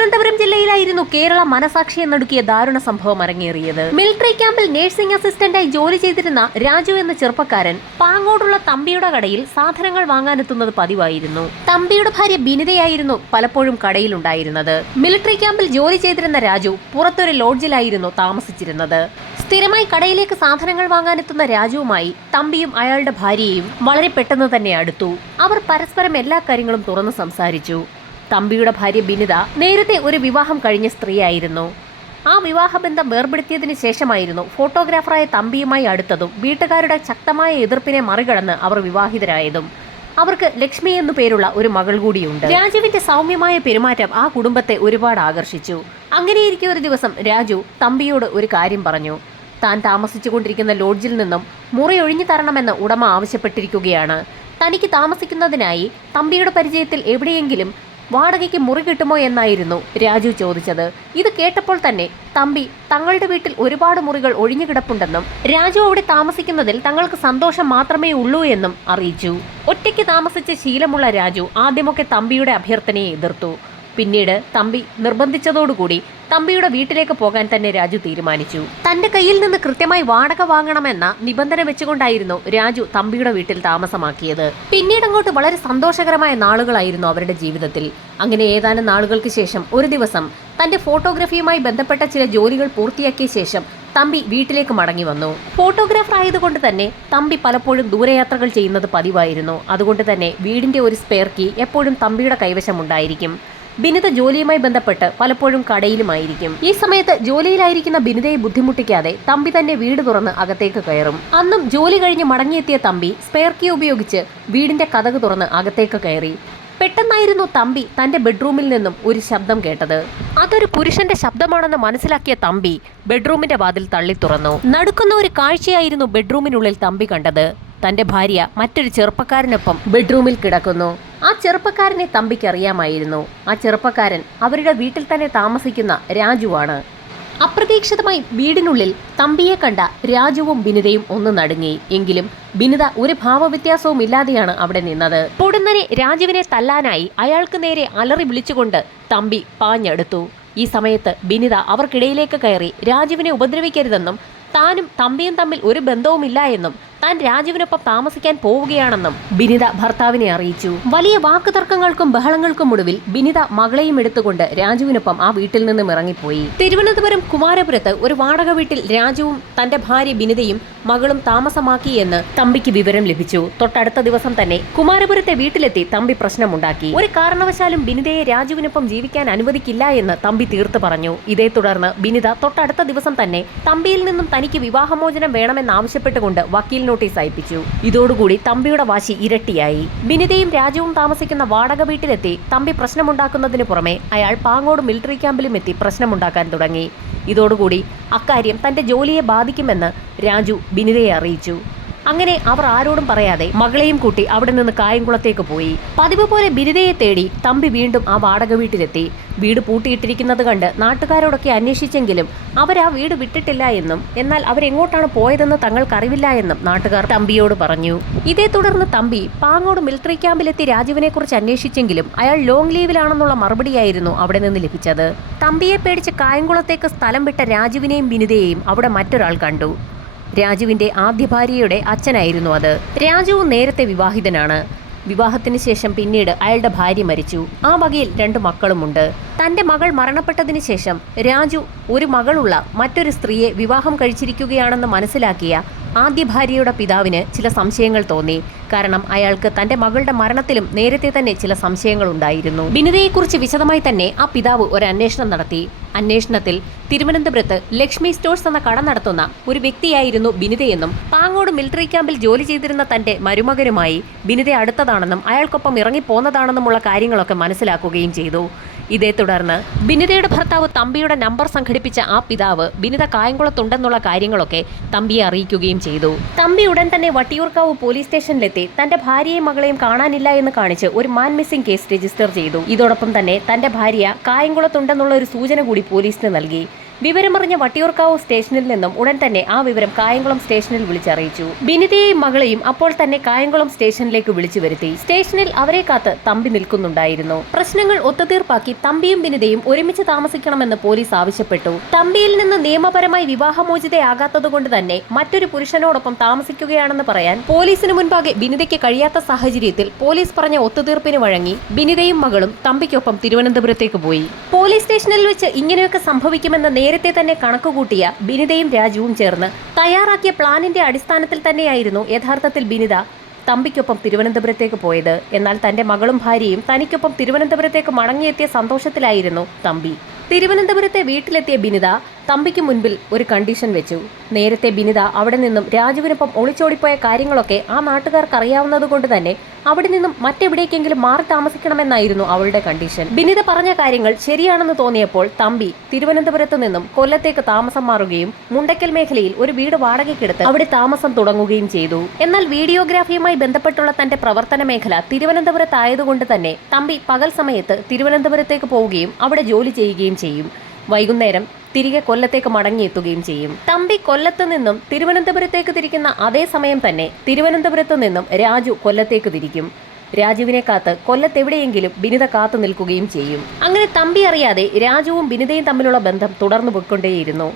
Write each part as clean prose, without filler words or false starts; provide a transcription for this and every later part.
തിരുവനന്തപുരം ജില്ലയിലായിരുന്നു കേരള മനസാക്ഷിയെ നടുക്കിയ ദാരുണ സംഭവം അരങ്ങേറിയത്. മിലിറ്ററി ക്യാമ്പിൽ നഴ്സിംഗ് അസിസ്റ്റന്റായി ജോലി ചെയ്തിരുന്ന രാജു എന്ന ചെറുപ്പക്കാരൻ പാങ്ങോടുള്ള തമ്പിയുടെ കടയിൽ സാധനങ്ങൾ വാങ്ങാനെത്തുന്നത് പതിവായിരുന്നു. തമ്പിയുടെ ഭാര്യ ബിനിതയായിരുന്നു പലപ്പോഴും കടയിലുണ്ടായിരുന്നത്. മിലിറ്ററി ക്യാമ്പിൽ ജോലി ചെയ്തിരുന്ന രാജു പുറത്തൊരു ലോഡ്ജിലായിരുന്നു താമസിച്ചിരുന്നത്. സ്ഥിരമായി കടയിലേക്ക് സാധനങ്ങൾ വാങ്ങാനെത്തുന്ന രാജുവുമായി തമ്പിയും അയാളുടെ ഭാര്യയും വളരെ പെട്ടെന്ന് തന്നെ അടുത്തു. അവർ പരസ്പരം എല്ലാ കാര്യങ്ങളും തുറന്നു സംസാരിച്ചു. തമ്പിയുടെ ഭാര്യ ബിനിത നേരത്തെ ഒരു വിവാഹം കഴിഞ്ഞ സ്ത്രീയായിരുന്നു. ആ വിവാഹബന്ധം വേർപെടുത്തിയതിനു ശേഷമായിരുന്നു ഫോട്ടോഗ്രാഫറായ തമ്പിയുമായി അടുത്തതും വീട്ടുകാരുടെ ശക്തമായ എതിർപ്പിനെ മറികടന്ന് അവർ വിവാഹിതരായതും. അവർക്ക് ലക്ഷ്മി എന്നു പേരുള്ള ഒരു മകൾ കൂടിയുണ്ട്. രാജുവിന്റെ സൗമ്യമായ പെരുമാറ്റം ആ കുടുംബത്തെ ഒരുപാട് ആകർഷിച്ചു. അങ്ങനെയിരിക്കെ ഒരു ദിവസം രാജു തമ്പിയോട് ഒരു കാര്യം പറഞ്ഞു. താൻ താമസിച്ചുകൊണ്ടിരിക്കുന്ന ലോഡ്ജിൽ നിന്നും മുറി ഒഴിഞ്ഞു തരണമെന്ന് ഉടമ ആവശ്യപ്പെട്ടിരിക്കുകയാണ്. തനിക്ക് താമസിക്കുന്നതിനായി തമ്പിയുടെ പരിചയത്തിൽ എവിടെയെങ്കിലും വാടകയ്ക്ക് മുറി കിട്ടുമോ എന്നായിരുന്നു രാജു ചോദിച്ചത്. ഇത് കേട്ടപ്പോൾ തന്നെ തമ്പി തങ്ങളുടെ വീട്ടിൽ ഒരുപാട് മുറികൾ ഒഴിഞ്ഞു കിടപ്പുണ്ടെന്നും രാജു അവിടെ താമസിക്കുന്നതിൽ തങ്ങൾക്ക് സന്തോഷം മാത്രമേ ഉള്ളൂ എന്നും അറിയിച്ചു. ഒറ്റയ്ക്ക് താമസിച്ച ശീലമുള്ള രാജു ആദ്യമൊക്കെ തമ്പിയുടെ അഭ്യർത്ഥനയെ എതിർത്തു. പിന്നീട് തമ്പി നിർബന്ധിച്ചതോടുകൂടി തമ്പിയുടെ വീട്ടിലേക്ക് പോകാൻ തന്നെ രാജു തീരുമാനിച്ചു. തന്റെ കയ്യിൽ നിന്ന് കൃത്യമായി വാടക വാങ്ങണമെന്ന നിബന്ധന വെച്ചുകൊണ്ടായിരുന്നു രാജു തമ്പിയുടെ വീട്ടിൽ താമസമാക്കിയത്. പിന്നീട് അങ്ങോട്ട് വളരെ സന്തോഷകരമായ നാളുകളായിരുന്നു അവരുടെ ജീവിതത്തിൽ. അങ്ങനെ ഏതാനും നാളുകൾക്ക് ശേഷം ഒരു ദിവസം തന്റെ ഫോട്ടോഗ്രാഫിയുമായി ബന്ധപ്പെട്ട ചില ജോലികൾ പൂർത്തിയാക്കിയ ശേഷം തമ്പി വീട്ടിലേക്ക് മടങ്ങി വന്നു. ഫോട്ടോഗ്രാഫർ ആയതുകൊണ്ട് തന്നെ തമ്പി പലപ്പോഴും ദൂരയാത്രകൾ ചെയ്യുന്നത് പതിവായിരുന്നു. അതുകൊണ്ട് തന്നെ വീടിന്റെ ഒരു സ്പെയർ കീ എപ്പോഴും തമ്പിയുടെ കൈവശമുണ്ടായിരിക്കും. ബിനിത ജോലിയുമായി ബന്ധപ്പെട്ട് പലപ്പോഴും കടയിലുമായിരിക്കും. ഈ സമയത്ത് ജോലിയിലായിരിക്കുന്ന ബിനിതയെ ബുദ്ധിമുട്ടിക്കാതെ തമ്പി തന്നെ വീട് തുറന്ന് അകത്തേക്ക് കയറും. അന്നും ജോലി കഴിഞ്ഞ് മടങ്ങിയെത്തിയ തമ്പി സ്പെയർ കീ ഉപയോഗിച്ച് വീടിന്റെ കതക് തുറന്ന് അകത്തേക്ക് കയറി. പെട്ടെന്നായിരുന്നു തമ്പി തന്റെ ബെഡ്റൂമിൽ നിന്നും ഒരു ശബ്ദം കേട്ടത്. അതൊരു പുരുഷന്റെ ശബ്ദമാണെന്ന് മനസ്സിലാക്കിയ തമ്പി ബെഡ്റൂമിന്റെ വാതിൽ തള്ളി തുറന്നു. നടുക്കുന്ന ഒരു കാഴ്ചയായിരുന്നു ബെഡ്റൂമിനുള്ളിൽ തമ്പി കണ്ടത്. തന്റെ ഭാര്യ മറ്റൊരു ചെറുപ്പക്കാരനൊപ്പം ബെഡ്റൂമിൽ കിടക്കുന്നു. ആ ചെറുപ്പക്കാരനെ തമ്പിക്ക് അറിയാമായിരുന്നു. ആ ചെറുപ്പക്കാരൻ അവരുടെ വീട്ടിൽ തന്നെ താമസിക്കുന്ന രാജുവാണ്. അപ്രതീക്ഷിതമായി വീടിനുള്ളിൽ തമ്പിയെ കണ്ട രാജുവും ബിനിതയും ഒന്ന് നടുങ്ങി. എങ്കിലും ബിനിത ഒരു ഭാവവ്യത്യാസവും ഇല്ലാതെയാണ് അവിടെ നിന്നത്. പൊടുന്നനെ രാജുവിനെ തല്ലാനായി അയാൾക്ക് നേരെ അലറി വിളിച്ചുകൊണ്ട് തമ്പി പാഞ്ഞെടുത്തു. ഈ സമയത്ത് ബിനിത അവർക്കിടയിലേക്ക് കയറി രാജുവിനെ ഉപദ്രവിക്കരുതെന്നും താനും തമ്പിയും തമ്മിൽ ഒരു ബന്ധവുമില്ല എന്നും താൻ രാജുവിനൊപ്പം താമസിക്കാൻ പോവുകയാണെന്നും ബിനിത ഭർത്താവിനെ അറിയിച്ചു. വലിയ വാക്കുതർക്കങ്ങൾക്കും ബഹളങ്ങൾക്കും ഒടുവിൽ ബിനിത മകളെയും എടുത്തുകൊണ്ട് രാജുവിനൊപ്പം ആ വീട്ടിൽ നിന്നും ഇറങ്ങിപ്പോയി. തിരുവനന്തപുരം കുമാരപുരത്ത് ഒരു വാടക വീട്ടിൽ രാജുവും തന്റെ ഭാര്യ ബിനിതയും മകളും താമസമാക്കി എന്ന് തമ്പിക്ക് വിവരം ലഭിച്ചു. തൊട്ടടുത്ത ദിവസം തന്നെ കുമാരപുരത്തെ വീട്ടിലെത്തി തമ്പി പ്രശ്നമുണ്ടാക്കി. ഒരു കാരണവശാലും ബിനിതയെ രാജുവിനൊപ്പം ജീവിക്കാൻ അനുവദിക്കില്ല എന്ന് തമ്പി തീർത്തു പറഞ്ഞു. ഇതേ തുടർന്ന് ബിനിത തൊട്ടടുത്ത ദിവസം തന്നെ തമ്പിയിൽ നിന്നും തനിക്ക് വിവാഹമോചനം വേണമെന്നാവശ്യപ്പെട്ടുകൊണ്ട് വക്കീൽ നോട്ടീസ് അയപ്പിച്ചു. ഇതോടുകൂടി തമ്പിയുടെ വാശി ഇരട്ടിയായി. ബിനിതയും രാജുവും താമസിക്കുന്ന വാടക വീട്ടിലെത്തി തമ്പി പ്രശ്നമുണ്ടാക്കുന്നതിന് പുറമെ അയാൾ പാങ്ങോട് മിലിറ്ററി ക്യാമ്പിലും എത്തി പ്രശ്നമുണ്ടാക്കാൻ തുടങ്ങി. ഇതോടുകൂടി അക്കാര്യം തന്റെ ജോലിയെ ബാധിക്കുമെന്ന് രാജു ബിനിതയെ അറിയിച്ചു. അങ്ങനെ അവർ ആരോടും പറയാതെ മകളെയും കൂട്ടി അവിടെ നിന്ന് കായംകുളത്തേക്ക് പോയി. പതിവ് പോലെ ബിനിതയെ തേടി തമ്പി വീണ്ടും ആ വാടക വീട്ടിലെത്തി. വീട് പൂട്ടിയിട്ടിരിക്കുന്നത് കണ്ട് നാട്ടുകാരോടൊക്കെ അന്വേഷിച്ചെങ്കിലും അവർ ആ വീട് വിട്ടിട്ടില്ല എന്നും എന്നാൽ അവരെങ്ങോട്ടാണ് പോയതെന്ന് തങ്ങൾക്കറിവില്ല എന്നും നാട്ടുകാർ തമ്പിയോട് പറഞ്ഞു. ഇതേ തുടർന്ന് തമ്പി പാങ്ങോട് മിലിറ്ററി ക്യാമ്പിലെത്തി രാജുവിനെ കുറിച്ച് അന്വേഷിച്ചെങ്കിലും അയാൾ ലോങ് ലീവിലാണെന്നുള്ള മറുപടിയായിരുന്നു അവിടെ നിന്ന് ലഭിച്ചത്. തമ്പിയെ പേടിച്ച് കായംകുളത്തേക്ക് സ്ഥലം വിട്ട രാജുവിനെയും ബിനിതയെയും അവിടെ മറ്റൊരാൾ കണ്ടു. രാജുവിന്റെ ആദ്യ ഭാര്യയുടെ അച്ഛനായിരുന്നു അത്. രാജുവും നേരത്തെ വിവാഹിതനാണ്. വിവാഹത്തിന് ശേഷം പിന്നീട് അയാളുടെ ഭാര്യ മരിച്ചു. ആ വകയിൽ 2 മക്കളുമുണ്ട്. തന്റെ മകൾ മരണപ്പെട്ടതിന് ശേഷം രാജു ഒരു മകളുള്ള മറ്റൊരു സ്ത്രീയെ വിവാഹം കഴിച്ചിരിക്കുകയാണെന്ന് മനസ്സിലാക്കിയ ആദ്യ ഭാര്യയുടെ പിതാവിന് ചില സംശയങ്ങൾ തോന്നി. കാരണം അയാൾക്ക് തന്റെ മകളുടെ മരണത്തിലും നേരത്തെ തന്നെ ചില സംശയങ്ങൾ ഉണ്ടായിരുന്നു. ബിനിതയെക്കുറിച്ച് വിശദമായി തന്നെ ആ പിതാവ് ഒരു അന്വേഷണം നടത്തി. അന്വേഷണത്തിൽ തിരുവനന്തപുരത്ത് ലക്ഷ്മി സ്റ്റോഴ്സ് എന്ന കട നടത്തുന്ന ഒരു വ്യക്തിയായിരുന്നു ബിനിതയെന്നും പാങ്ങോട് മിലിറ്ററി ക്യാമ്പിൽ ജോലി ചെയ്തിരുന്ന തന്റെ മരുമകനുമായി ബിനിത അടുത്തതാണെന്നും അയാൾക്കൊപ്പം ഇറങ്ങിപ്പോന്നതാണെന്നുമുള്ള കാര്യങ്ങളൊക്കെ മനസ്സിലാക്കുകയും ചെയ്തു. ഇതേ തുടർന്ന് ബിനിതയുടെ ഭർത്താവ് തമ്പിയുടെ നമ്പർ സംഘടിപ്പിച്ച ആ പിതാവ് ബിനിത കായംകുളത്തുണ്ടെന്നുള്ള കാര്യങ്ങളൊക്കെ തമ്പിയെ അറിയിക്കുകയും ചെയ്തു. തമ്പി ഉടൻ തന്നെ വട്ടിയൂർക്കാവ് പോലീസ് സ്റ്റേഷനിലെത്തി തന്റെ ഭാര്യയെയും മകളെയും കാണാനില്ല എന്ന് കാണിച്ച് ഒരു മാൻ മിസ്സിംഗ് കേസ് രജിസ്റ്റർ ചെയ്തു. ഇതോടൊപ്പം തന്നെ തന്റെ ഭാര്യ കായംകുളത്തുണ്ടെന്നുള്ള ഒരു സൂചന കൂടി പോലീസിന് നൽകി. വിവരമറിഞ്ഞ വട്ടിയൂർക്കാവ് സ്റ്റേഷനിൽ നിന്നും ഉടൻ തന്നെ ആ വിവരം കായംകുളം സ്റ്റേഷനിൽ വിളിച്ചറിയിച്ചു. ബിനിതയെയും മകളെയും അപ്പോൾ തന്നെ കായംകുളം സ്റ്റേഷനിലേക്ക് വിളിച്ചു വരുത്തി. സ്റ്റേഷനിൽ അവരെ കാത്ത് തമ്പി നിൽക്കുന്നുണ്ടായിരുന്നു. പ്രശ്നങ്ങൾ ഒത്തുതീർപ്പാക്കി തമ്പിയും ബിനിതയും ഒരുമിച്ച് താമസിക്കണമെന്ന് പോലീസ് ആവശ്യപ്പെട്ടു. തമ്പിയിൽ നിന്ന് നിയമപരമായി വിവാഹമോചിതയാകാത്തതുകൊണ്ട് തന്നെ മറ്റൊരു പുരുഷനോടൊപ്പം താമസിക്കുകയാണെന്ന് പറയാൻ പോലീസിന് മുൻപാകെ ബിനിതയ്ക്ക് കഴിയാത്ത സാഹചര്യത്തിൽ പോലീസ് പറഞ്ഞ ഒത്തുതീർപ്പിന് വഴങ്ങി ബിനിതയും മകളും തമ്പിക്കൊപ്പം തിരുവനന്തപുരത്തേക്ക് പോയി. പോലീസ് സ്റ്റേഷനിൽ വെച്ച് ഇങ്ങനെയൊക്കെ സംഭവിക്കുമെന്ന് നേരത്തെ തന്നെ കണക്കുകൂട്ടിയ ബിനിതയും രാജുവും ചേർന്ന് തയ്യാറാക്കിയ പ്ലാനിന്റെ അടിസ്ഥാനത്തിൽ തന്നെയായിരുന്നു യഥാർത്ഥത്തിൽ ബിനിത തമ്പിക്കൊപ്പം തിരുവനന്തപുരത്തേക്ക് പോയത്. എന്നാൽ തന്റെ മകളും ഭാര്യയും തനിക്കൊപ്പം തിരുവനന്തപുരത്തേക്ക് മടങ്ങിയെത്തിയ സന്തോഷത്തിലായിരുന്നു തമ്പി. തിരുവനന്തപുരത്തെ വീട്ടിലെത്തിയ ബിനിത തമ്പിക്ക് മുൻപിൽ ഒരു കണ്ടീഷൻ വെച്ചു. നേരത്തെ ബിനിത അവിടെ നിന്നും രാജുവിനൊപ്പം ഒളിച്ചോടിപ്പോയ കാര്യങ്ങളൊക്കെ ആ നാട്ടുകാർക്ക് അറിയാവുന്നതുകൊണ്ട് തന്നെ അവിടെ നിന്നും മറ്റെവിടേക്കെങ്കിലും മാറി താമസിക്കണമെന്നായിരുന്നു അവളുടെ കണ്ടീഷൻ. ബിനിത പറഞ്ഞ കാര്യങ്ങൾ ശരിയാണെന്ന് തോന്നിയപ്പോൾ തമ്പി തിരുവനന്തപുരത്ത് നിന്നും കൊല്ലത്തേക്ക് താമസം മാറുകയും മുണ്ടക്കൽ മേഖലയിൽ ഒരു വീട് വാടകയ്ക്കെടുത്ത് അവിടെ താമസം തുടങ്ങുകയും ചെയ്തു. എന്നാൽ വീഡിയോഗ്രാഫിയുമായി ബന്ധപ്പെട്ടുള്ള തന്റെ പ്രവർത്തന മേഖല തിരുവനന്തപുരത്തായതുകൊണ്ട് തന്നെ തമ്പി പകൽ സമയത്ത് തിരുവനന്തപുരത്തേക്ക് പോവുകയും അവിടെ ജോലി ചെയ്യുകയും ചെയ്യും. വൈകുന്നേരം തിരികെ കൊല്ലത്തേക്ക് മടങ്ങിയെത്തുകയും ചെയ്യും. തമ്പി കൊല്ലത്ത് നിന്നും തിരുവനന്തപുരത്തേക്ക് തിരിക്കുന്ന അതേ സമയം തന്നെ തിരുവനന്തപുരത്ത് നിന്നും രാജു കൊല്ലത്തേക്ക് തിരിക്കും. രാജുവിനെ കാത്ത് കൊല്ലത്തെവിടെയെങ്കിലും ബിനിത കാത്തു നിൽക്കുകയും ചെയ്യും. അങ്ങനെ തമ്പി അറിയാതെ രാജുവും ബിനിതയും തമ്മിലുള്ള ബന്ധം തുടർന്നു പോയിക്കൊണ്ടേയിരുന്നു.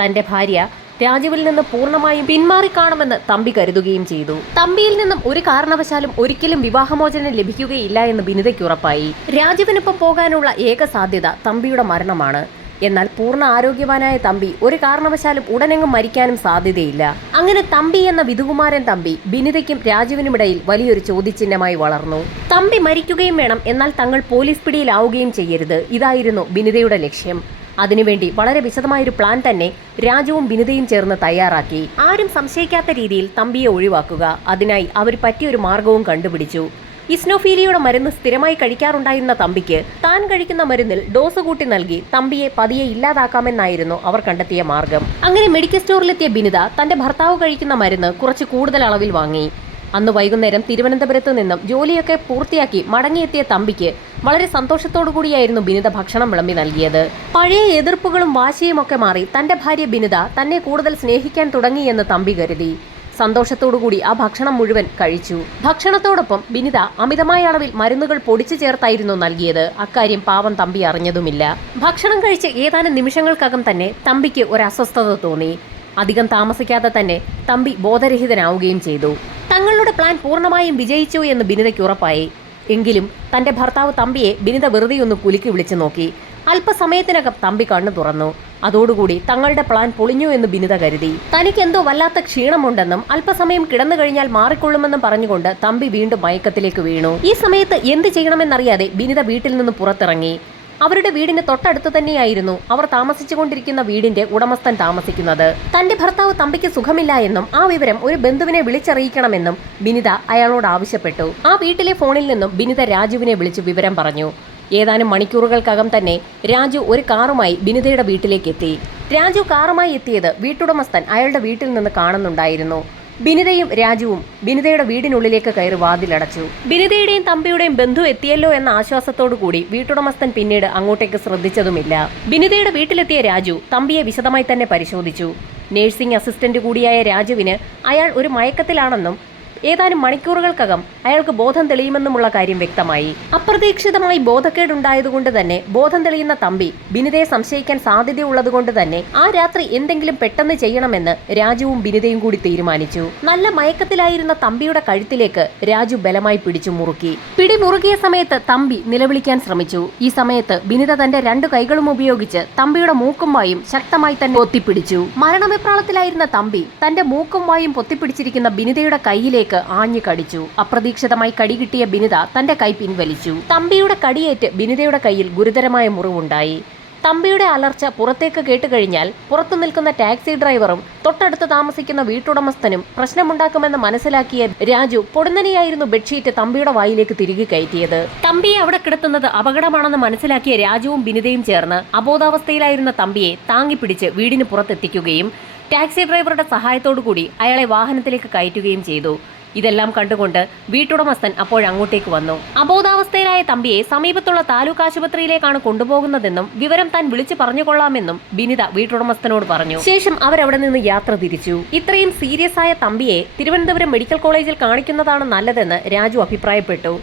തന്റെ ഭാര്യ രാജുവിൽ നിന്ന് പൂർണ്ണമായും പിന്മാറിക്കാണുമെന്ന് തമ്പി കരുതുകയും ചെയ്തു. തമ്പിയിൽ നിന്നും ഒരു കാരണവശാലും ഒരിക്കലും വിവാഹമോചനം ലഭിക്കുകയില്ല എന്ന് ബിനിതയ്ക്ക് ഉറപ്പായി. രാജുവിനൊപ്പം പോകാനുള്ള ഏക സാധ്യത തമ്പിയുടെ മരണമാണ്. എന്നാൽ പൂർണ്ണ ആരോഗ്യവാനായ തമ്പി ഒരു കാരണവശാലും ഉടനെങ്ങും മരിക്കാനും സാധ്യതയില്ല. അങ്ങനെ തമ്പി എന്ന വിധുകുമാരൻ തമ്പി ബിനിതയ്ക്കും രാജുവിനുമിടയിൽ വലിയൊരു ചോദ്യചിഹ്നമായി വളർന്നു. തമ്പി മരിക്കുകയും വേണം, എന്നാൽ തങ്ങൾ പോലീസ് പിടിയിലാവുകയും ചെയ്യരുത്. ഇതായിരുന്നു ബിനിതയുടെ ലക്ഷ്യം. അതിനുവേണ്ടി വളരെ വിശദമായൊരു പ്ലാൻ തന്നെ രാജുവും ബിനിതയും ചേർന്ന് തയ്യാറാക്കി. ആരും സംശയിക്കാത്ത രീതിയിൽ തമ്പിയെ ഒഴിവാക്കുക. അതിനായി അവർ പറ്റിയൊരു മാർഗവും കണ്ടുപിടിച്ചു. ഇസ്നോഫീലിയയുടെ മരുന്ന് സ്ഥിരമായി കഴിക്കാറുണ്ടായിരുന്ന തമ്പിക്ക് താൻ കഴിക്കുന്ന മരുന്നിൽ ഡോസ് കൂട്ടി നൽകി തമ്പിയെ പതിയെ ഇല്ലാതാക്കാമെന്നായിരുന്നു അവർ കണ്ടെത്തിയ മാർഗം. അങ്ങനെ മെഡിക്കൽ സ്റ്റോറിലെത്തിയ ബിനിത തന്റെ ഭർത്താവ് കഴിക്കുന്ന മരുന്ന് കുറച്ച് കൂടുതൽ അളവിൽ വാങ്ങി. അന്ന് വൈകുന്നേരം തിരുവനന്തപുരത്ത് നിന്നും ജോലിയൊക്കെ പൂർത്തിയാക്കി മടങ്ങിയെത്തിയ തമ്പിക്ക് വളരെ സന്തോഷത്തോടുകൂടിയായിരുന്നു ബിനിത ഭക്ഷണം വിളമ്പി നൽകിയത്. പഴയ എതിർപ്പുകളും വാശിയും ഒക്കെ മാറി തന്റെ ഭാര്യ ബിനിത തന്നെ കൂടുതൽ സ്നേഹിക്കാൻ തുടങ്ങിയെന്ന് തമ്പി കരുതി. സന്തോഷത്തോടുകൂടി ആ ഭക്ഷണം മുഴുവൻ കഴിച്ചു. ഭക്ഷണത്തോടൊപ്പം ബിനിത അമിതമായ അളവിൽ മരുന്നുകൾ പൊടിച്ചു ചേർത്തായിരുന്നു നൽകിയത്. അക്കാര്യം പാവം തമ്പി അറിഞ്ഞതുമില്ല. ഭക്ഷണം കഴിച്ച് ഏതാനും നിമിഷങ്ങൾക്കകം തന്നെ തമ്പിക്ക് ഒരു അസ്വസ്ഥത തോന്നി. അധികം താമസിക്കാതെ തന്നെ തമ്പി ബോധരഹിതനാവുകയും ചെയ്തു. തങ്ങളുടെ പ്ലാൻ പൂർണ്ണമായും വിജയിച്ചു എന്ന് ബിനിതയ്ക്ക് ഉറപ്പായി. എങ്കിലും തന്റെ ഭർത്താവ് തമ്പിയെ ബിനിത വെറുതെയൊന്ന് കുലുക്കി വിളിച്ചു നോക്കി. അല്പസമയത്തിനകം തമ്പി കണ്ണു തുറന്നു. അതോടുകൂടി തങ്ങളുടെ പ്ലാൻ പൊളിഞ്ഞു എന്ന് ബിനിത കരുതി. തനിക്കെന്തോ വല്ലാത്ത ക്ഷീണമുണ്ടെന്നും അല്പസമയം കിടന്നു കഴിഞ്ഞാൽ മാറിക്കൊള്ളുമെന്നും പറഞ്ഞുകൊണ്ട് തമ്പി വീണ്ടും മയക്കത്തിലേക്ക് വീണു. ഈ സമയത്ത് എന്ത് ചെയ്യണമെന്നറിയാതെ ബിനിത വീട്ടിൽ നിന്ന് പുറത്തിറങ്ങി. അവരുടെ വീടിന് തൊട്ടടുത്ത് തന്നെയായിരുന്നു അവർ താമസിച്ചുകൊണ്ടിരിക്കുന്ന വീടിന്റെ ഉടമസ്ഥൻ താമസിക്കുന്നത്. തന്റെ ഭർത്താവ് തമ്പിക്ക് സുഖമില്ല എന്നും ആ വിവരം ഒരു ബന്ധുവിനെ വിളിച്ചറിയിക്കണമെന്നും ബിനിത അയാളോട് ആവശ്യപ്പെട്ടു. ആ വീട്ടിലെ ഫോണിൽ നിന്നും ബിനിത രാജുവിനെ വിളിച്ചു വിവരം പറഞ്ഞു. ഏതാനും മണിക്കൂറുകൾക്കകം തന്നെ രാജു ഒരു കാറുമായി ബിനിതയുടെ വീട്ടിലേക്ക് എത്തി. രാജു കാറുമായി എത്തിയത് വീട്ടുടമസ്ഥൻ അയാളുടെ വീട്ടിൽ നിന്ന് കാണുന്നുണ്ടായിരുന്നു. ബിനിതയും രാജുവും ബിനിതയുടെ വീടിനുള്ളിലേക്ക് കയറി വാതിലടച്ചു. ബിനിതയുടെയും തമ്പിയുടെയും ബന്ധു എത്തിയല്ലോ എന്ന ആശ്വാസത്തോടു കൂടി വീട്ടുടമസ്ഥൻ പിന്നീട് അങ്ങോട്ടേക്ക് ശ്രദ്ധിച്ചതുമില്ല. ബിനിതയുടെ വീട്ടിലെത്തിയ രാജു തമ്പിയെ വിശദമായി തന്നെ പരിശോധിച്ചു. നഴ്സിംഗ് അസിസ്റ്റന്റ് കൂടിയായ രാജുവിന് അയാൾ ഒരു മയക്കത്തിലാണെന്നും ഏതാനും മണിക്കൂറുകൾക്കകം അയാൾക്ക് ബോധം തെളിയുമെന്നുമുള്ള കാര്യം വ്യക്തമായി. അപ്രതീക്ഷിതമായി ബോധക്കേടുണ്ടായതുകൊണ്ട് തന്നെ ബോധം തെളിയുന്ന തമ്പി ബിനിതയെ സംശയിക്കാൻ സാധ്യതയുള്ളതുകൊണ്ട് തന്നെ ആ രാത്രി എന്തെങ്കിലും പെട്ടെന്ന് ചെയ്യണമെന്ന് രാജുവും ബിനിതയും കൂടി തീരുമാനിച്ചു. നല്ല മയക്കത്തിലായിരുന്ന തമ്പിയുടെ കഴുത്തിലേക്ക് രാജു ബലമായി പിടിച്ചു മുറുക്കി. പിടിമുറുകിയ സമയത്ത് തമ്പി നിലവിളിക്കാൻ ശ്രമിച്ചു. ഈ സമയത്ത് ബിനിത തന്റെ രണ്ടു കൈകളും ഉപയോഗിച്ച് തമ്പിയുടെ മൂക്കും വായും ശക്തമായി തന്നെ പൊത്തിപ്പിടിച്ചു. മരണവെപ്രാളത്തിലായിരുന്ന തമ്പി തന്റെ മൂക്കും വായും പൊത്തിപ്പിടിച്ചിരിക്കുന്ന ബിനിതയുടെ കൈയിലേക്ക് ആഞ്ഞു കടിച്ചു. അപ്രതീക്ഷിതമായി കടി കിട്ടിയ ബിനിത തന്റെ കൈ പിൻവലിച്ചു. തമ്പിയുടെ കടിയേറ്റ് ബിനിതയുടെ കയ്യിൽ ഗുരുതരമായ മുറിവുണ്ടായി. തമ്പിയുടെ അലർച്ച പുറത്തേക്ക് കേട്ടുകഴിഞ്ഞാൽ പുറത്തു നിൽക്കുന്ന ടാക്സി ഡ്രൈവറും തൊട്ടടുത്ത് താമസിക്കുന്ന വീട്ടുടമസ്ഥനും പ്രശ്നമുണ്ടാക്കുമെന്ന് മനസ്സിലാക്കിയ രാജു പൊടുന്നനെയായിരുന്നു ബെഡ്ഷീറ്റ് തമ്പിയുടെ വായിലേക്ക് തിരികെ കയറ്റിയത്. തമ്പിയെ അവിടെ കിടത്തുന്നത് അപകടമാണെന്ന് മനസ്സിലാക്കിയ രാജുവും ബിനിതയും ചേർന്ന് അബോധാവസ്ഥയിലായിരുന്ന തമ്പിയെ താങ്ങിപ്പിടിച്ച് വീടിന് പുറത്തെത്തിക്കുകയും ടാക്സി ഡ്രൈവറുടെ സഹായത്തോടു കൂടി അയാളെ വാഹനത്തിലേക്ക് കയറ്റുകയും ചെയ്തു. ഇതെല്ലാം കണ്ടുകൊണ്ട് വീട്ടുടമസ്ഥൻ അപ്പോഴങ്ങോട്ടേക്ക് വന്നു. അബോധാവസ്ഥയിലായ തമ്പിയെ സമീപത്തുള്ള താലൂക്ക് ആശുപത്രിയിലേക്കാണ് കൊണ്ടുപോകുന്നതെന്നും വിവരം താൻ വിളിച്ചു പറഞ്ഞുകൊള്ളാമെന്നും ബിനിത വീട്ടുടമസ്ഥനോട് പറഞ്ഞു. ശേഷം അവരവിടെ നിന്ന് യാത്ര തിരിച്ചു. ഇത്രയും സീരിയസ് ആയ തമ്പിയെ തിരുവനന്തപുരം മെഡിക്കൽ കോളേജിൽ കാണിക്കുന്നതാണ് നല്ലതെന്ന് രാജു അഭിപ്രായപ്പെട്ടു.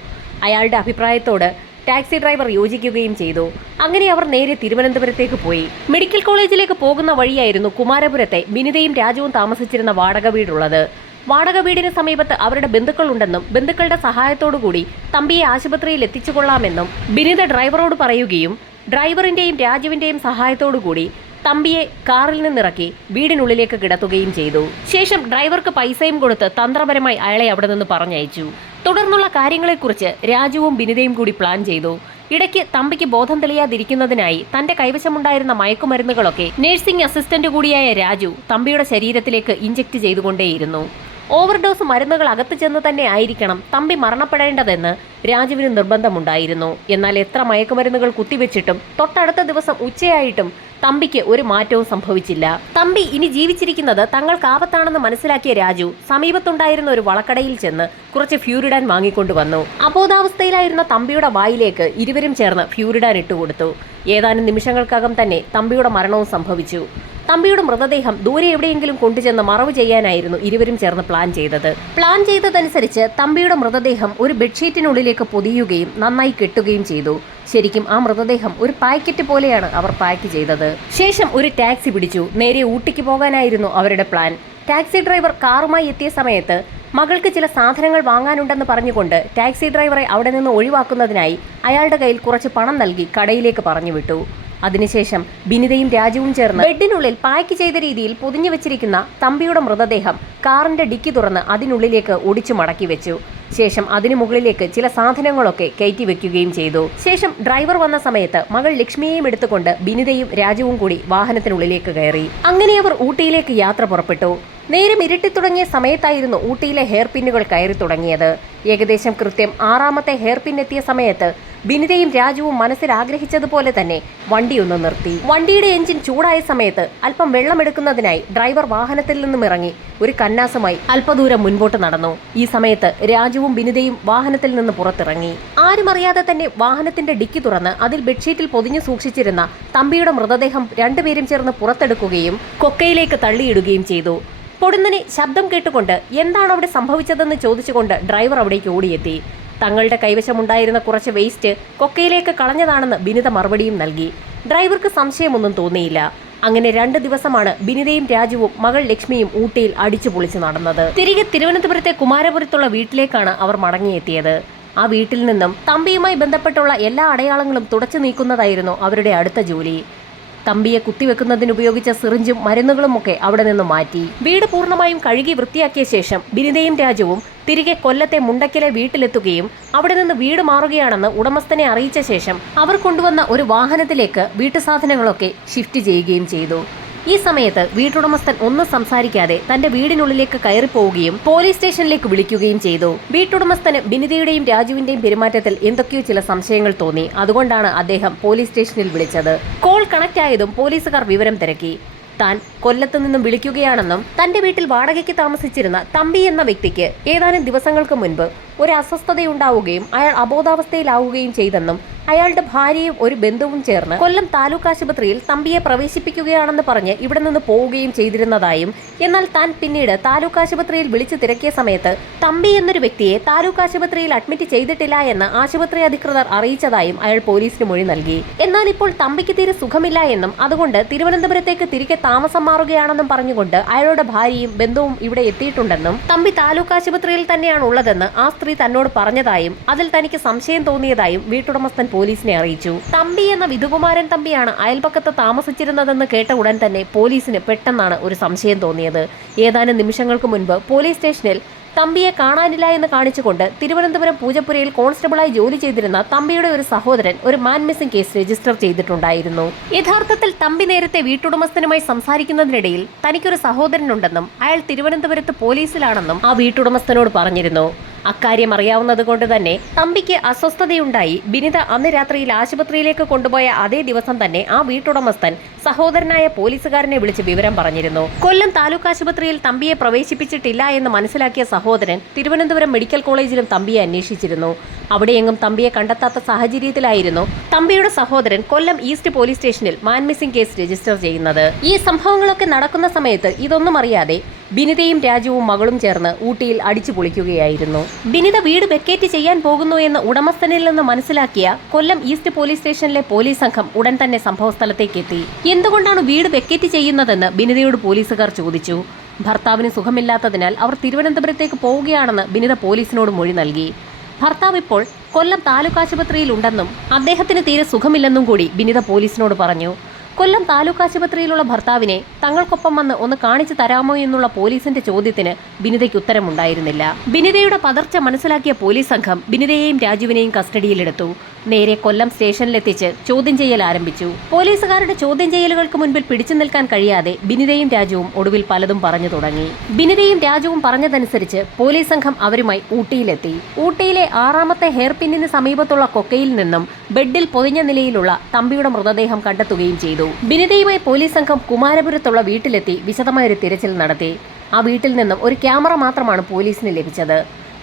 അയാളുടെ അഭിപ്രായത്തോട് ടാക്സി ഡ്രൈവർ യോജിക്കുകയും ചെയ്തു. അങ്ങനെ അവർ നേരെ തിരുവനന്തപുരത്തേക്ക് പോയി. മെഡിക്കൽ കോളേജിലേക്ക് പോകുന്ന വഴിയായിരുന്നു കുമാരപുരത്തെ ബിനിതയും രാജുവും താമസിച്ചിരുന്ന വാടക വീടുള്ളത്. വാടക വീടിന് സമീപത്ത് അവരുടെ ബന്ധുക്കളുണ്ടെന്നും ബന്ധുക്കളുടെ സഹായത്തോടുകൂടി തമ്പിയെ ആശുപത്രിയിൽ എത്തിച്ചുകൊള്ളാമെന്നും ബിനിത ഡ്രൈവറോട് പറയുകയും ഡ്രൈവറിന്റെയും രാജുവിന്റെയും സഹായത്തോടുകൂടി തമ്പിയെ കാറിൽ നിന്നിറക്കി വീടിനുള്ളിലേക്ക് കിടത്തുകയും ചെയ്തു. ശേഷം ഡ്രൈവർക്ക് പൈസയും കൊടുത്ത് തന്ത്രപരമായി അയാളെ അവിടെ നിന്ന് പറഞ്ഞയച്ചു. തുടർന്നുള്ള കാര്യങ്ങളെക്കുറിച്ച് രാജുവും ബിനിതയും കൂടി പ്ലാൻ ചെയ്തു. ഇടയ്ക്ക് തമ്പിക്ക് ബോധം തെളിയാതിരിക്കുന്നതിനായി തന്റെ കൈവശമുണ്ടായിരുന്ന മയക്കുമരുന്നുകളൊക്കെ നഴ്സിംഗ് അസിസ്റ്റന്റ് കൂടിയായ രാജു തമ്പിയുടെ ശരീരത്തിലേക്ക് ഇഞ്ചക്ട് ചെയ്തുകൊണ്ടേയിരുന്നു. ഓവർഡോസ് മരുന്നുകൾ അകത്ത് ചെന്ന് തന്നെ ആയിരിക്കണം തമ്പി മരണപ്പെടേണ്ടതെന്ന് രാജുവിന് നിർബന്ധമുണ്ടായിരുന്നു. എന്നാൽ എത്ര മയക്കുമരുന്നുകൾ കുത്തിവെച്ചിട്ടും തൊട്ടടുത്ത ദിവസം ഉച്ചയായിട്ടും തമ്പിക്ക് ഒരു മാറ്റവും സംഭവിച്ചില്ല. തമ്പി ഇനി ജീവിച്ചിരിക്കുന്നത് തങ്ങൾക്ക് ആപത്താണെന്ന് മനസ്സിലാക്കിയ രാജു സമീപത്തുണ്ടായിരുന്ന ഒരു വളക്കടയിൽ ചെന്ന് കുറച്ച് ഫ്യൂരിഡാൻ വാങ്ങിക്കൊണ്ടുവന്നു. അബോധാവസ്ഥയിലായിരുന്ന തമ്പിയുടെ വായിലേക്ക് ഇരുവരും ചേർന്ന് ഫ്യൂരിഡാൻ ഇട്ടുകൊടുത്തു. ഏതാനും നിമിഷങ്ങൾക്കകം തന്നെ തമ്പിയുടെ മരണവും സംഭവിച്ചു. തമ്പിയുടെ മൃതദേഹം ദൂരെ എവിടെയെങ്കിലും കൊണ്ടുചെന്ന് മറവ് ചെയ്യാനായിരുന്നു ഇരുവരും ചേർന്ന് പ്ലാൻ ചെയ്തതനുസരിച്ച് തമ്പിയുടെ മൃതദേഹം ഒരു ബെഡ്ഷീറ്റിനുള്ളിലേക്ക് പൊതിയുകയും നന്നായി കെട്ടുകയും ചെയ്തു. ശരിക്കും ആ മൃതദേഹം ഒരു പാക്കറ്റ് പോലെയാണ് അവർ പാക്ക് ചെയ്തത്. ശേഷം ഒരു ടാക്സി പിടിച്ചു. നേരെ ഊട്ടിക്ക് പോകാനായിരുന്നു അവരുടെ പ്ലാൻ. ടാക്സി ഡ്രൈവർ കാറുമായി എത്തിയ സമയത്ത് മകൾക്ക് ചില സാധനങ്ങൾ വാങ്ങാനുണ്ടെന്ന് പറഞ്ഞുകൊണ്ട് ടാക്സി ഡ്രൈവറെ അവിടെ നിന്ന് ഒഴിവാക്കുന്നതിനായി അയാളുടെ കയ്യിൽ കുറച്ച് പണം നൽകി കടയിലേക്ക് പറഞ്ഞുവിട്ടു. അതിനുശേഷം ബിനിതയും രാജുവും ചേർന്ന് ബെഡിനുള്ളിൽ പാക്ക് ചെയ്ത രീതിയിൽ പൊതിഞ്ഞു വെച്ചിരിക്കുന്ന തമ്പിയുടെ മൃതദേഹം കാറിന്റെ ഡിക്കി തുറന്ന് അതിനുള്ളിലേക്ക് ഒടിച്ചു മടക്കി വെച്ചു. ശേഷം അതിനു മുകളിലേക്ക് ചില സാധനങ്ങളൊക്കെ കയറ്റി വെക്കുകയും ചെയ്തു. ശേഷം ഡ്രൈവർ വന്ന സമയത്ത് മകൾ ലക്ഷ്മിയെയും എടുത്തുകൊണ്ട് ബിനിതയും രാജുവും കൂടി വാഹനത്തിനുള്ളിലേക്ക് കയറി. അങ്ങനെ അവർ ഊട്ടിയിലേക്ക് യാത്ര പുറപ്പെട്ടു. നേരം ഇരുട്ടിത്തുടങ്ങിയ സമയത്തായിരുന്നു ഊട്ടിയിലെ ഹെയർ പിന്നുകൾ കയറി തുടങ്ങിയത്. ഏകദേശം കൃത്യം 6ാമത്തെ ഹെയർ പിൻ എത്തിയ സമയത്ത് ബിനിതയും രാജുവും മനസ്സിൽ ആഗ്രഹിച്ചതുപോലെ തന്നെ വണ്ടിയൊന്ന് നിർത്തി. വണ്ടിയുടെ എഞ്ചിൻ ചൂടായ സമയത്ത് അല്പം വെള്ളമെടുക്കുന്നതിനായി ഡ്രൈവർ വാഹനത്തിൽ നിന്നും ഇറങ്ങി ഒരു കന്നാസുമായി അല്പദൂരം മുൻപോട്ട് നടന്നു. ഈ സമയത്ത് രാജുവും ബിനിതയും വാഹനത്തിൽ നിന്ന് പുറത്തിറങ്ങി. ആരും അറിയാതെ തന്നെ വാഹനത്തിന്റെ ഡിക്കി തുറന്ന് അതിൽ ബെഡ്ഷീറ്റിൽ പൊതിഞ്ഞു സൂക്ഷിച്ചിരുന്ന തമ്പിയുടെ മൃതദേഹം രണ്ടുപേരും ചേർന്ന് പുറത്തെടുക്കുകയും കൊക്കയിലേക്ക് തള്ളിയിടുകയും ചെയ്തു. പൊടുന്നനെ ശബ്ദം കേട്ടുകൊണ്ട് എന്താണ് അവിടെ സംഭവിച്ചതെന്ന് ചോദിച്ചുകൊണ്ട് ഡ്രൈവർ അവിടേക്ക് ഓടിയെത്തി. തങ്ങളുടെ കൈവശമുണ്ടായിരുന്ന കുറച്ച് വേസ്റ്റ് കൊക്കയിലേക്ക് കളഞ്ഞതാണെന്ന് ബിനിത മറുപടിയും നൽകി. ഡ്രൈവർക്ക് സംശയമൊന്നും തോന്നിയില്ല. അങ്ങനെ 2 ദിവസമാണ് ബിനിതയും രാജുവും മകൾ ലക്ഷ്മിയും ഊട്ടിയിൽ അടിച്ചു പൊളിച്ച് നടന്നത്. തിരികെ തിരുവനന്തപുരത്തെ കുമാരപുരത്തുള്ള വീട്ടിലേക്കാണ് അവർ മടങ്ങിയെത്തിയത്. ആ വീട്ടിൽ നിന്നും തമ്പിയുമായി ബന്ധപ്പെട്ടുള്ള എല്ലാ അടയാളങ്ങളും തുടച്ചു നീക്കുന്നതായിരുന്നു അവരുടെ അടുത്ത ജോലി. തമ്പിയെ കുത്തിവെക്കുന്നതിന് ഉപയോഗിച്ച സിറിഞ്ചും മരുന്നുകളും ഒക്കെ അവിടെ നിന്ന് മാറ്റി. വീട് പൂർണ്ണമായും കഴുകി വൃത്തിയാക്കിയ ശേഷം ബിനിതയും രാജുവും തിരികെ കൊല്ലത്തെ മുണ്ടക്കിലെ വീട്ടിലെത്തുകയും അവിടെ നിന്ന് വീട് മാറുകയാണെന്ന് ഉടമസ്ഥനെ അറിയിച്ച ശേഷം അവർ കൊണ്ടുവന്ന ഒരു വാഹനത്തിലേക്ക് വീട്ടുസാധനങ്ങളൊക്കെ ഷിഫ്റ്റ് ചെയ്യുകയും ചെയ്തു. ഈ സമയത്ത് വീട്ടുടമസ്ഥൻ ഒന്നും സംസാരിക്കാതെ തന്റെ വീടിനുള്ളിലേക്ക് കയറിപ്പോവുകയും പോലീസ് സ്റ്റേഷനിലേക്ക് വിളിക്കുകയും ചെയ്തു. വീട്ടുടമസ്ഥന് ബിനിതയുടെയും രാജുവിന്റെയും പെരുമാറ്റത്തിൽ എന്തൊക്കെയോ ചില സംശയങ്ങൾ തോന്നി. അതുകൊണ്ടാണ് അദ്ദേഹം പോലീസ് സ്റ്റേഷനിൽ വിളിച്ചത്. കോൾ കണക്ട് ആയതും പോലീസുകാർ വിവരം തിരക്കി. താൻ കൊല്ലത്ത് നിന്നും വിളിക്കുകയാണെന്നും തന്റെ വീട്ടിൽ വാടകയ്ക്ക് താമസിച്ചിരുന്ന തമ്പി എന്ന വ്യക്തിക്ക് ഏതാനും ദിവസങ്ങൾക്ക് മുൻപ് ഒരു അസ്വസ്ഥതയുണ്ടാവുകയും അയാൾ അബോധാവസ്ഥയിലാവുകയും ചെയ്തെന്നും അയാളുടെ ഭാര്യയും ഒരു ബന്ധുവും ചേർന്ന് കൊല്ലം താലൂക്ക് ആശുപത്രിയിൽ തമ്പിയെ പ്രവേശിപ്പിക്കുകയാണെന്ന് പറഞ്ഞ് ഇവിടെ നിന്ന് പോവുകയും ചെയ്തിരുന്നതായും, എന്നാൽ താൻ പിന്നീട് താലൂക്ക് ആശുപത്രിയിൽ വിളിച്ചു തിരക്കിയ സമയത്ത് തമ്പി എന്നൊരു വ്യക്തിയെ താലൂക്ക് ആശുപത്രിയിൽ അഡ്മിറ്റ് ചെയ്തിട്ടില്ല എന്ന് ആശുപത്രി അധികൃതർ അറിയിച്ചതായും അയാൾ പോലീസിന് മൊഴി നൽകി. എന്നാൽ ഇപ്പോൾ തമ്പിക്ക് തീരെ സുഖമില്ല എന്നും അതുകൊണ്ട് തിരുവനന്തപുരത്തേക്ക് തിരികെ താമസം മാറുകയാണെന്നും പറഞ്ഞുകൊണ്ട് അയാളുടെ ഭാര്യയും ബന്ധുവും ഇവിടെ എത്തിയിട്ടുണ്ടെന്നും തമ്പി താലൂക്ക് ആശുപത്രിയിൽ തന്നെയാണ് ഉള്ളതെന്ന് ആ സ്ത്രീ തന്നോട് പറഞ്ഞതായും അതിൽ തനിക്ക് സംശയം തോന്നിയതായും വീട്ടുടമസ്ഥൻ പോലീസിനെ അറിയിച്ചു. തമ്പി എന്ന വിധുകുമാരൻ തമ്പിയാണ് അയൽപക്കത്ത് താമസിച്ചിരുന്നതെന്ന് കേട്ട ഉടൻ തന്നെ പോലീസിന് പെട്ടെന്നാണ് ഒരു സംശയം തോന്നിയത്. ഏതാനും നിമിഷങ്ങൾക്ക് മുൻപ് പോലീസ് സ്റ്റേഷനിൽ തമ്പിയെ കാണാനില്ല എന്ന് കാണിച്ചുകൊണ്ട് തിരുവനന്തപുരം പൂജപ്പുരയിൽ കോൺസ്റ്റബിളായി ജോലി ചെയ്തിരുന്ന തമ്പിയുടെ ഒരു സഹോദരൻ ഒരു മാൻ മിസ്സിംഗ് കേസ് രജിസ്റ്റർ ചെയ്തിട്ടുണ്ടായിരുന്നു. യഥാർത്ഥത്തിൽ തമ്പി നേരത്തെ വീട്ടുടമസ്ഥനുമായി സംസാരിക്കുന്നതിനിടയിൽ തനിക്കൊരു സഹോദരനുണ്ടെന്നും അയാൾ തിരുവനന്തപുരത്ത് പോലീസിലാണെന്നും ആ വീട്ടുടമസ്ഥനോട് പറഞ്ഞിരുന്നു. അക്കാര്യം അറിയാവുന്നതുകൊണ്ട് തന്നെ തമ്പിക്ക് അസ്വസ്ഥതയുണ്ടായി. ബിനിത അന്ന് രാത്രിയിൽ ആശുപത്രിയിലേക്ക് കൊണ്ടുപോയ അതേ ദിവസം തന്നെ ആ വീട്ടുടമസ്ഥൻ സഹോദരനായ പോലീസുകാരനെ വിളിച്ച് വിവരം പറഞ്ഞിരുന്നു. കൊല്ലം താലൂക്ക് ആശുപത്രിയിൽ തമ്പിയെ പ്രവേശിപ്പിച്ചിട്ടില്ല എന്ന് മനസ്സിലാക്കിയ സഹോദരൻ തിരുവനന്തപുരം മെഡിക്കൽ കോളേജിലും തമ്പിയെ അന്വേഷിച്ചിരുന്നു. അവിടെയെങ്ങും തമ്പിയെ കണ്ടെത്താത്ത സാഹചര്യത്തിലായിരുന്നു തമ്പിയുടെ സഹോദരൻ കൊല്ലം ഈസ്റ്റ് പോലീസ് സ്റ്റേഷനിൽ മാൻ മിസ്സിംഗ് കേസ് രജിസ്റ്റർ ചെയ്യുന്നത്. ഈ സംഭവങ്ങളൊക്കെ നടക്കുന്ന സമയത്ത് ഇതൊന്നും അറിയാതെ ബിനിതയും രാജുവും മകളും ചേർന്ന് ഊട്ടിയിൽ അടിച്ചു പൊളിക്കുകയായിരുന്നു. ബിനിത വീട് വെക്കേറ്റ് ചെയ്യാൻ പോകുന്നു എന്ന് ഉടമസ്ഥനിൽ നിന്ന് മനസ്സിലാക്കിയ കൊല്ലം ഈസ്റ്റ് പോലീസ് സ്റ്റേഷനിലെ പോലീസ് സംഘം ഉടൻ തന്നെ സംഭവസ്ഥലത്തേക്ക് എത്തി. എന്തുകൊണ്ടാണ് വീട് വെക്കേറ്റ് ചെയ്യുന്നതെന്ന് ബിനിതയോട് പോലീസുകാർ ചോദിച്ചു. ഭർത്താവിന് സുഖമില്ലാത്തതിനാൽ അവർ തിരുവനന്തപുരത്തേക്ക് പോവുകയാണെന്ന് ബിനിത പോലീസിനോട് മൊഴി നൽകി. ഭർത്താവ് ഇപ്പോൾ കൊല്ലം താലൂക്ക് ആശുപത്രിയിൽ ഉണ്ടെന്നും അദ്ദേഹത്തിന് തീരെ സുഖമില്ലെന്നും കൂടി ബിനിത പോലീസിനോട് പറഞ്ഞു. കൊല്ലം താലൂക്ക് ആശുപത്രിയിലുള്ള ഭർത്താവിനെ തങ്ങൾക്കൊപ്പം വന്ന് ഒന്ന് കാണിച്ചു തരാമോ എന്നുള്ള പോലീസിന്റെ ചോദ്യത്തിന് ബിനിതയ്ക്ക് ഉത്തരമുണ്ടായിരുന്നില്ല. ബിനിതയുടെ പതർച്ച മനസ്സിലാക്കിയ പോലീസ് സംഘം ബിനിതയെയും രാജുവിനെയും കസ്റ്റഡിയിലെടുത്തു. നേരെ കൊല്ലം സ്റ്റേഷനിലെത്തിച്ച് ചോദ്യം ചെയ്യൽ ആരംഭിച്ചു. പോലീസുകാരുടെ ചോദ്യം ചെയ്യലുകൾക്ക് മുൻപിൽ പിടിച്ചു നിൽക്കാൻ കഴിയാതെ ബിനിതയും രാജുവും ഒടുവിൽ പലതും പറഞ്ഞു തുടങ്ങി. ബിനിതയും രാജുവും പറഞ്ഞതനുസരിച്ച് പോലീസ് സംഘം അവരുമായി ഊട്ടിയിലെത്തി. ഊട്ടിയിലെ 6ാമത്തെ ഹെയർ പിന്നിന് സമീപത്തുള്ള കൊക്കയിൽ നിന്നും ബെഡിൽ പൊതിഞ്ഞ നിലയിലുള്ള തമ്പിയുടെ മൃതദേഹം കണ്ടെത്തുകയും ചെയ്തു. ബിനിതയുമായി പോലീസ് സംഘം കുമാരപുരത്തുള്ള വീട്ടിലെത്തി വിശദമായൊരു തിരച്ചിൽ നടത്തി. ആ വീട്ടിൽ നിന്നും ഒരു ക്യാമറ മാത്രമാണ് പോലീസിന് ലഭിച്ചത്.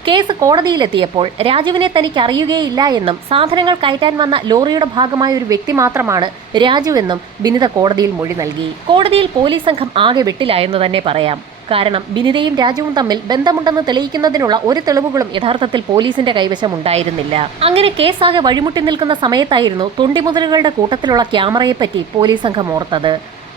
കേസ് കോടതിയിലെത്തിയപ്പോൾ രാജുവിനെ തനിക്ക് അറിയുകയില്ല എന്നും സാധനങ്ങൾ കയറ്റാൻ വന്ന ലോറിയുടെ ഭാഗമായ ഒരു വ്യക്തി മാത്രമാണ് രാജു എന്നും ബിനിത കോടതിയിൽ മൊഴി നൽകി. കോടതിയിൽ പോലീസ് സംഘം ആകെ വെട്ടിലായെന്ന് തന്നെ പറയാം. കാരണം ബിനിതയും രാജുവും തമ്മിൽ ബന്ധമുണ്ടെന്ന് തെളിയിക്കുന്നതിനുള്ള ഒരു തെളിവുകളും യഥാർത്ഥത്തിൽ പോലീസിന്റെ കൈവശം ഉണ്ടായിരുന്നില്ല. അങ്ങനെ കേസാകെ വഴിമുട്ടി നിൽക്കുന്ന സമയത്തായിരുന്നു തൊണ്ടിമുതലുകളുടെ കൂട്ടത്തിലുള്ള ക്യാമറയെപ്പറ്റി പോലീസ് സംഘം ഓർത്തത്.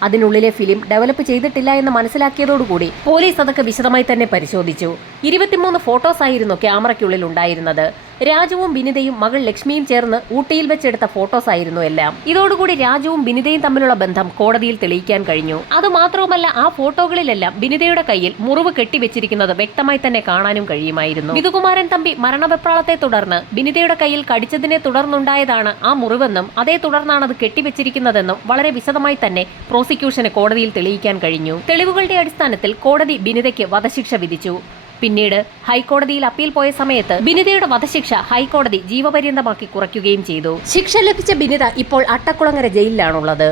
അതിനുള്ളിലെ ഫിലിം ഡെവലപ്പ് ചെയ്തിട്ടില്ല എന്ന് മനസ്സിലാക്കിയതോടുകൂടി പോലീസ് അതൊക്കെ വിശദമായി തന്നെ പരിശോധിച്ചു. 23 ഫോട്ടോസ് ആയിരുന്നു ക്യാമറയ്ക്കുള്ളിൽ ഉണ്ടായിരുന്നത്. രാജുവും ബിനിതയും മകൾ ലക്ഷ്മിയും ചേർന്ന് ഊട്ടിയിൽ വെച്ചെടുത്ത ഫോട്ടോസ് ആയിരുന്നു എല്ലാം. ഇതോടുകൂടി രാജുവും ബിനിതയും തമ്മിലുള്ള ബന്ധം കോടതിയിൽ തെളിയിക്കാൻ കഴിഞ്ഞു. അതുമാത്രവുമല്ല, ആ ഫോട്ടോകളിലെല്ലാം ബിനിതയുടെ കയ്യിൽ മുറിവ് കെട്ടിവെച്ചിരിക്കുന്നത് വ്യക്തമായി തന്നെ കാണാനും കഴിയുമായിരുന്നു. വിധുകുമാരൻ തമ്പി മരണവെപ്രാളത്തെ തുടർന്ന് ബിനിതയുടെ കയ്യിൽ കടിച്ചതിനെ തുടർന്നുണ്ടായതാണ് ആ മുറിവെന്നും അതേ തുടർന്നാണ് അത് കെട്ടിവെച്ചിരിക്കുന്നതെന്നും വളരെ വിശദമായി തന്നെ പ്രോസിക്യൂഷന് കോടതിയിൽ തെളിയിക്കാൻ കഴിഞ്ഞു. തെളിവുകളുടെ അടിസ്ഥാനത്തിൽ കോടതി ബിനിതയ്ക്ക് വധശിക്ഷ വിധിച്ചു. പിന്നീട് ഹൈക്കോടതിയിൽ അപ്പീൽ പോയ സമയത്ത് ബിനിതയുടെ വധശിക്ഷ ഹൈക്കോടതി ജീവപര്യന്തമാക്കി കുറയ്ക്കുകയും ചെയ്തു. ശിക്ഷ ലഭിച്ച ബിനിത ഇപ്പോൾ അട്ടക്കുളങ്ങര ജയിലിലാണുള്ളത്.